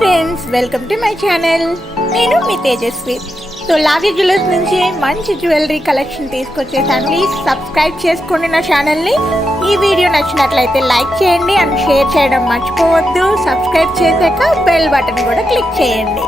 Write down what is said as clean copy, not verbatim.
Friends, welcome to my channel. నేను మీ Tejaswi. So లావీ jewellers నుంచి మంచి జ్యువెలరీ కలెక్షన్ తీసుకొచ్చేసాను. ప్లీజ్ సబ్స్క్రైబ్ చేసుకోండి నా ఛానల్ని. ఈ వీడియో నచ్చినట్లయితే లైక్ చేయండి అండ్ షేర్ చేయడం మర్చిపోవద్దు. సబ్స్క్రైబ్ చేశాక బెల్ బటన్ కూడా క్లిక్ చేయండి.